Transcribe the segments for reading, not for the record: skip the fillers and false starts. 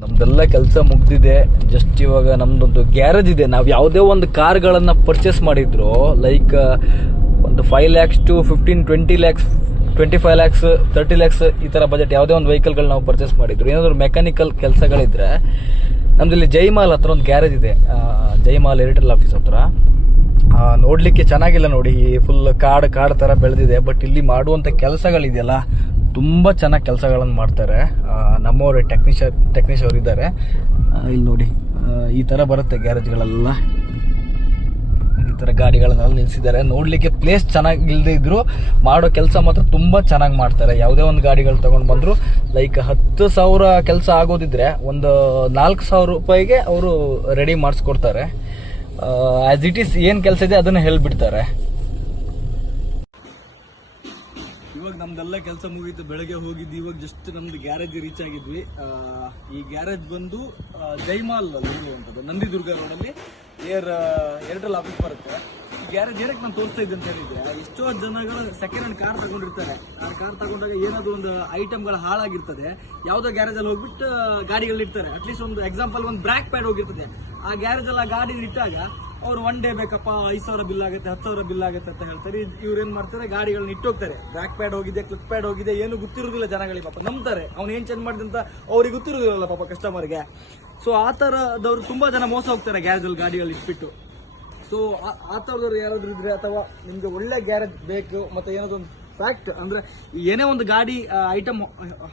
ನಮ್ದೆಲ್ಲ ಕೆಲಸ ಮುಗ್ದಿದೆ. ಜಸ್ಟ್ ಇವಾಗ ನಮ್ದೊಂದು ಗ್ಯಾರೇಜ್ ಇದೆ. ನಾವು ಯಾವುದೇ ಒಂದು ಕಾರ್ಗಳನ್ನ ಪರ್ಚೇಸ್ ಮಾಡಿದ್ರು, ಲೈಕ್ ಒಂದು 5 lakhs to 15, 20 lakhs, 25 lakhs, 30 lakhs ಈ ತರ ಬಜೆಟ್ ಯಾವುದೇ ಒಂದು ವೆಹಿಕಲ್ಗಳು ನಾವು ಪರ್ಚೇಸ್ ಮಾಡಿದ್ರು, ಏನಾದ್ರು ಮೆಕ್ಯಾನಿಕಲ್ ಕೆಲಸಗಳಿದ್ರೆ ನಮ್ದಿಲ್ಲಿ ಜೈಮಾಲ್ ಹತ್ರ ಒಂದು ಗ್ಯಾರೇಜ್ ಇದೆ. ಜೈಮಾಲ್ ಏರ್ಟೆಲ್ ಆಫೀಸ್ ಹತ್ರ. ನೋಡ್ಲಿಕ್ಕೆ ಚೆನ್ನಾಗಿಲ್ಲ ನೋಡಿ, ಫುಲ್ ಕಾಡ್ ತರ ಬೆಳೆದಿದೆ. ಬಟ್ ಇಲ್ಲಿ ಮಾಡುವಂತ ಕೆಲಸಗಳಿದೆಯಲ್ಲ, ತುಂಬ ಚೆನ್ನಾಗಿ ಕೆಲಸಗಳನ್ನು ಮಾಡ್ತಾರೆ. ನಮ್ಮವರೇ ಟೆಕ್ನಿಷಿಯನ್ ಅವರು ಇದ್ದಾರೆ. ಇಲ್ಲಿ ನೋಡಿ, ಈ ಥರ ಬರುತ್ತೆ ಗ್ಯಾರೇಜ್ಗಳೆಲ್ಲ. ಈ ಥರ ಗಾಡಿಗಳನ್ನೆಲ್ಲ ನಿಲ್ಲಿಸಿದ್ದಾರೆ. ನೋಡಲಿಕ್ಕೆ ಪ್ಲೇಸ್ ಚೆನ್ನಾಗಿಲ್ಲದೆ ಇದ್ರು ಮಾಡೋ ಕೆಲಸ ಮಾತ್ರ ತುಂಬ ಚೆನ್ನಾಗಿ ಮಾಡ್ತಾರೆ. ಯಾವುದೇ ಒಂದು ಗಾಡಿಗಳು ತಗೊಂಡು ಬಂದರು, ಲೈಕ್ 10,000 ಕೆಲಸ ಆಗೋದಿದ್ರೆ ಒಂದು 4,000 ರೂಪಾಯಿಗೆ ಅವರು ರೆಡಿ ಮಾಡಿಸ್ಕೊಡ್ತಾರೆ. ಆಸ್ ಇಟ್ ಈಸ್ ಏನು ಕೆಲಸ ಇದೆ ಅದನ್ನು ಹೇಳ್ಬಿಡ್ತಾರೆ. ಇವಾಗ ನಮ್ದೆಲ್ಲ ಕೆಲಸ ಮುಗೀತು, ಬೆಳಗ್ಗೆ ಹೋಗಿದ್ವಿ. ಇವಾಗ ಜಸ್ಟ್ ನಮ್ದು ಗ್ಯಾರೇಜ್ ರೀಚ್ ಆಗಿದ್ವಿ. ಈ ಗ್ಯಾರೇಜ್ ಬಂದು ಜೈಮಾಲ್ ಇರುವಂಥದ್ದು, ನಂದಿದುರ್ಗ ರೋಡಲ್ಲಿ ಏರ್ಟೆಲ್ ಆಫೀಸ್ ಬರುತ್ತೆ. ಈ ಗ್ಯಾರೇಜ್ ಏನಕ್ಕೆ ನಾನು ತೋರಿಸ್ತಾ ಇದ್ದೆ ಅಂತ ಹೇಳಿದ್ರೆ, ಎಷ್ಟೋ ಜನಗಳು ಸೆಕೆಂಡ್ ಹ್ಯಾಂಡ್ ಕಾರ್ ತಗೊಂಡಿರ್ತಾರೆ. ಆ ಕಾರ್ ತಗೊಂಡಾಗ ಏನಾದ್ರು ಒಂದು ಐಟಮ್ಗಳು ಹಾಳಾಗಿರ್ತದೆ, ಯಾವುದೋ ಗ್ಯಾರೇಜ್ ಅಲ್ಲಿ ಹೋಗ್ಬಿಟ್ಟು ಗಾಡಿಗಳು ಇಡ್ತಾರೆ. ಅಟ್ಲೀಸ್ಟ್ ಒಂದು ಎಕ್ಸಾಂಪಲ್, ಒಂದು ಬ್ರೇಕ್ ಪ್ಯಾಡ್ ಹೋಗಿರ್ತದೆ, ಆ ಗ್ಯಾರೇಜ್ ಅಲ್ಲಿ ಆ ಗಾಡಿ ಇಟ್ಟಾಗ ಅವ್ರು 1 day ಬೇಕಪ್ಪ, 5,000 ಬಿಲ್ ಆಗುತ್ತೆ, 10,000 ಬಿಲ್ ಆಗುತ್ತೆ ಅಂತ ಹೇಳ್ತಾರೆ. ಇವ್ರು ಏನ್ ಮಾಡ್ತಾರೆ, ಗಾಡಿಗಳನ್ನ ಇಟ್ಟೋಗ್ತಾರೆ. ಬ್ರೇಕ್ ಪ್ಯಾಡ್ ಹೋಗಿದೆ, ಕ್ಲಿಕ್ ಪ್ಯಾಡ್ ಹೋಗಿದೆ, ಏನು ಗೊತ್ತಿರೋದಿಲ್ಲ ಜನಗಳಿಗೆ. ಪಾಪ ನಂಬ್ತಾರೆ, ಅವ್ನು ಏನ್ ಚೇಂಜ್ ಮಾಡಿದಂತ ಅವ್ರಿಗೆ ಗೊತ್ತಿರೋದಿಲ್ಲ ಪಾಪ ಕಸ್ಟಮರ್ಗೆ. ಸೊ ಆ ತರದವ್ರು ತುಂಬಾ ಜನ ಮೋಸ ಹೋಗ್ತಾರೆ ಗ್ಯಾರೇಜ್ ಅಲ್ಲಿ ಗಾಡಿಗಳು ಇಟ್ಬಿಟ್ಟು. ಸೊ ಆ ತರದವ್ರು ಯಾರಾದ್ರೂ ಇದ್ರೆ, ಅಥವಾ ನಿಮ್ಗೆ ಒಳ್ಳೆ ಗ್ಯಾರೇಜ್ ಬೇಕು, ಮತ್ತೆ ಏನಾದ್ರು ಒಂದು ಫ್ಯಾಕ್ಟ್ ಅಂದ್ರೆ ಏನೇ ಒಂದು ಗಾಡಿ ಐಟಮ್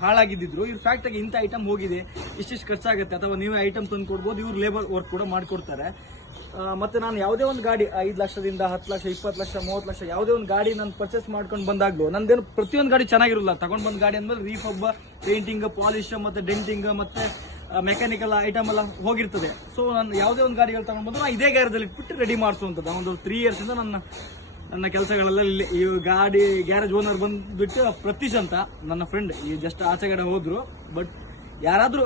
ಹಾಳಾಗಿದ್ದಿದ್ರು, ಇವ್ರ ಫ್ಯಾಕ್ಟ್ ಆಗಿ ಇಂಥ ಐಟಮ್ ಹೋಗಿದೆ, ಇಷ್ಟಿಷ್ಟು ಖರ್ಚಾಗುತ್ತೆ, ಅಥವಾ ನೀವೇ ಐಟಮ್ ತಂದು ಕೊಡ್ಬೋದು, ಇವ್ರು ಲೇಬರ್ ವರ್ಕ್ ಕೂಡ ಮಾಡಿಕೊಡ್ತಾರೆ. ಮತ್ತೆ ನಾನು ಯಾವುದೇ ಒಂದು ಗಾಡಿ 5 ಲಕ್ಷದಿಂದ 10 ಲಕ್ಷ, 20 ಲಕ್ಷ, 30 ಲಕ್ಷ ಯಾವುದೇ ಒಂದು ಗಾಡಿ ನಾನು ಪರ್ಚೇಸ್ ಮಾಡ್ಕೊಂಡು ಬಂದಾಗ್ಲೂ, ನಂದೇನು ಪ್ರತಿಯೊಂದು ಗಾಡಿ ಚೆನ್ನಾಗಿರಲ್ಲ. ತಗೊಂಡ್ ಬಂದ ಗಾಡಿ ಅಂದ್ಮೇಲೆ ರೀಫಬ್, ಪೇಂಟಿಂಗ್, ಪಾಲಿಶ್, ಮತ್ತೆ ಡೆಂಟಿಂಗ್, ಮತ್ತೆ ಮೆಕ್ಯಾನಿಕಲ್ ಐಟಮ್ ಎಲ್ಲ ಹೋಗಿರ್ತದೆ. ಸೊ ನಾನು ಯಾವುದೇ ಒಂದು ಗಾಡಿಗಳು ತಗೊಂಡ್ ಬಂದ್ರು ಇದೇ ಗ್ಯಾರೇಜಲ್ಲಿ ಇಟ್ಬಿಟ್ಟು ರೆಡಿ ಮಾಡಿಸುವಂಥದ್ದು. ಒಂದು 3 years ಇಂದ ನನ್ನ ಕೆಲಸಗಳೆಲ್ಲ ಇಲ್ಲಿ. ಈ ಗಾಡಿ ಗ್ಯಾರೇಜ್ ಓನರ್ ಬಂದ್ಬಿಟ್ಟು ಪ್ರತೀಶ್ ಅಂತ ನನ್ನ ಫ್ರೆಂಡ್, ಈ ಜಸ್ಟ್ ಆಚೆಗಡೆ ಹೋದ್ರು. ಬಟ್ ಯಾರಾದ್ರೂ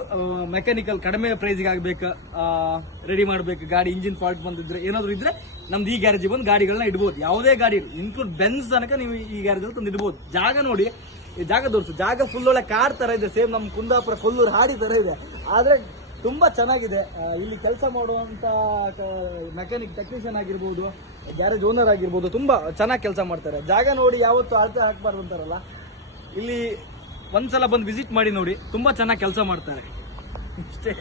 ಮೆಕ್ಯಾನಿಕಲ್ ಕಡಿಮೆ ಪ್ರೈಸ್ಗೆ ಆಗ್ಬೇಕು, ರೆಡಿ ಮಾಡ್ಬೇಕು, ಗಾಡಿ ಇಂಜಿನ್ ಫಾಲ್ಟ್ ಬಂದಿದ್ರೆ, ಏನಾದ್ರು ಇದ್ರೆ ನಮ್ದು ಈ ಗ್ಯಾರೇಜ್ ಬಂದು ಗಾಡಿಗಳನ್ನ ಇಡ್ಬೋದು. ಯಾವುದೇ ಗಾಡಿ ಇನ್ಕ್ಲೂಡ್ ಬೆನ್ಸ್ ತನಕ ನೀವು ಈ ಗ್ಯಾರೇಜ್ ಅಲ್ಲಿ ತಂದು ಇಡ್ಬೋದು. ಜಾಗ ನೋಡಿ, ಈ ಜಾಗ ತೋರಿಸು, ಜಾಗ ಫುಲ್ ಒಳ್ಳೆ ಕಾರ್ ತರ ಇದೆ, ಸೇಮ್ ನಮ್ಮ ಕುಂದಾಪುರ ಕೊಲ್ಲೂರು ಹಾಡಿ ತರ ಇದೆ. ಆದ್ರೆ ತುಂಬಾ ಚೆನ್ನಾಗಿದೆ. ಇಲ್ಲಿ ಕೆಲಸ ಮಾಡುವಂತ ಮೆಕ್ಯಾನಿಕ್ ಟೆಕ್ನಿಷಿಯನ್ ಆಗಿರ್ಬೋದು, ಗ್ಯಾರೇಜ್ ಓನರ್ ಆಗಿರ್ಬೋದು, ತುಂಬಾ ಚೆನ್ನಾಗಿ ಕೆಲಸ ಮಾಡ್ತಾರೆ. ಜಾಗ ನೋಡಿ ಯಾವತ್ತು ಅಳತೆ ಹಾಕ್ಬಾರ್ದು ಅಂತಾರಲ್ಲ, ಇಲ್ಲಿ ಒಂದ್ಸಲ ಬಂದು ವಿಸಿಟ್ ಮಾಡಿ ನೋಡಿ, ತುಂಬಾ ಚೆನ್ನಾಗಿ ಕೆಲಸ ಮಾಡ್ತಾರೆ. ಇಷ್ಟೇ.